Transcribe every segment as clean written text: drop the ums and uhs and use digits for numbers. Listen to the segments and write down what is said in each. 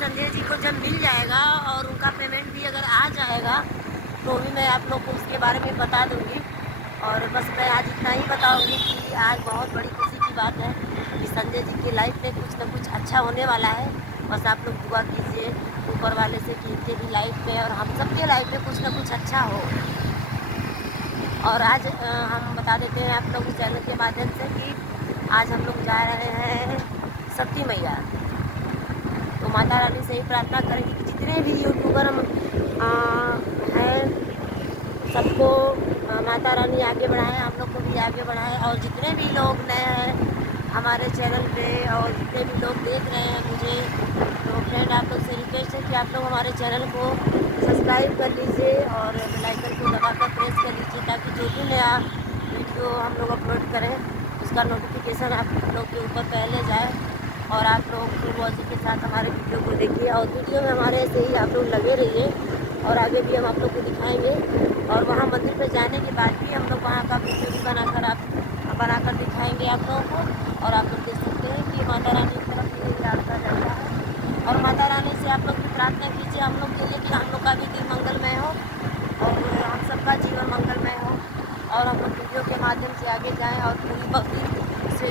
संजय जी को जब मिल जाएगा और उनका पेमेंट भी अगर आ जाएगा तो भी मैं आप लोग को उसके बारे में बता दूंगी। और बस मैं आज इतना ही बताऊंगी कि आज बहुत बड़ी खुशी की बात है कि संजय जी की लाइफ में कुछ न कुछ अच्छा होने वाला है। बस आप लोग दुआ कीजिए ऊपर वाले से कि इनके भी लाइफ में और हम सबके लाइफ में कुछ न कुछ अच्छा हो। और आज हम बता देते हैं आप लोग इस चैनल के माध्यम से कि आज हम लोग जा रहे हैं शक्ति मैया। तो माता रानी से ही प्रार्थना करेंगे कि जितने भी यूट्यूबर हम हैं सबको माता रानी आगे बढ़ाए, हम लोग को भी आगे बढ़ाए। और जितने भी लोग नए हैं हमारे चैनल पे और जितने भी लोग देख रहे हैं मुझे, तो फ्रेंड आप लोग से रिक्वेस्ट है कि आप लोग हमारे चैनल को सब्सक्राइब कर लीजिए और बेल आइकन को दबाकर प्रेस कर लीजिए ताकि जो भी नया वीडियो हम लोग अपलोड करें उसका नोटिफिकेशन आप लोग के ऊपर पहले जाए और आप लोग फुल वॉचिंग के साथ हमारे वीडियो को देखिए। और वीडियो में हमारे ऐसे ही आप लोग लगे रहिए और आगे भी हम आप लोग को दिखाएंगे। और वहाँ मंदिर पर जाने के बाद भी हम लोग वहाँ का वीडियो भी बनाकर दिखाएंगे आप लोगों को। और आप लोग देख सकते हैं कि माता रानी की तरफ ये रास्ता जाता है। और माता रानी से आप लोग भी प्रार्थना कीजिए हम लोग के लिए कि हम लोग का भी दिन मंगलमय हो और हम सबका जीवन मंगलमय हो और हम लोग वीडियो के माध्यम से आगे जाएँ। और पूरी पब्लिक से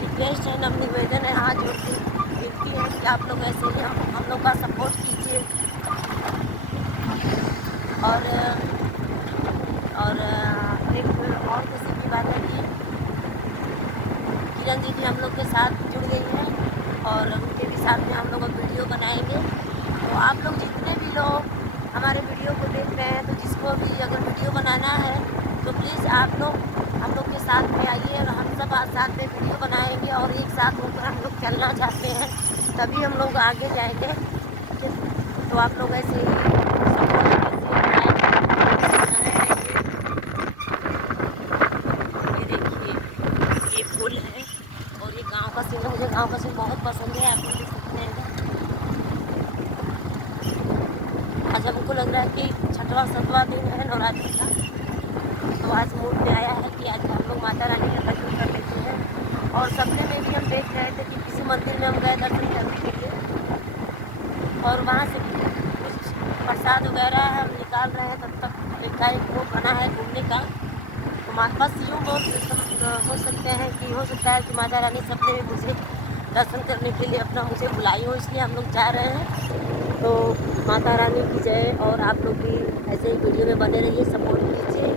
रिक्वेस्ट है, नम्र निवेदन है, हाथ जोड़ के विनती है कि आप लोग ऐसे ही हम लोग का सपोर्ट कीजिए। और एक और खुशी की बात है कि किरण जी भी हम लोग के साथ जुड़ गई हैं और उनके भी साथ में हम लोग अब वीडियो बनाएंगे। तो आप लोग जितने भी लोग हमारे वीडियो को देख रहे हैं तो जिसको भी अगर वीडियो बनाना है तो प्लीज़ आप लोग हम लोग के साथ में आइए और हम सब आज साथ में वीडियो बनाएंगे और एक साथ होकर हम लोग चलना चाहते हैं तभी हम लोग आगे जाएंगे। ठीक है, तो आप लोग ऐसे ही फूल है और ये गांव का सीन है। मुझे गांव का सीन बहुत पसंद है, आप लोग देख सकते हैं। आज हमको लग रहा है कि छठवां 7वां दिन है नवरात्रि का, तो आज मूड में आया है कि आज हम लोग माता रानी का दर्शन कर लेते हैं। और सपने में भी हम देख रहे थे कि किसी मंदिर में हम गए दर्शन करने के लिए और वहाँ से कुछ प्रसाद वगैरह हम निकाल रहे हैं, तब तक एक वो बना है घूमने का। तो बस यूँ सोच सकते हैं कि हो सकता है कि माता रानी सपने में मुझे दर्शन करने के लिए अपना मुझे बुलाई हो, इसलिए हम लोग जा रहे हैं। तो माता रानी की जय। और आप लोग भी ऐसे ही वीडियो में बने रहिए, सपोर्ट कीजिए।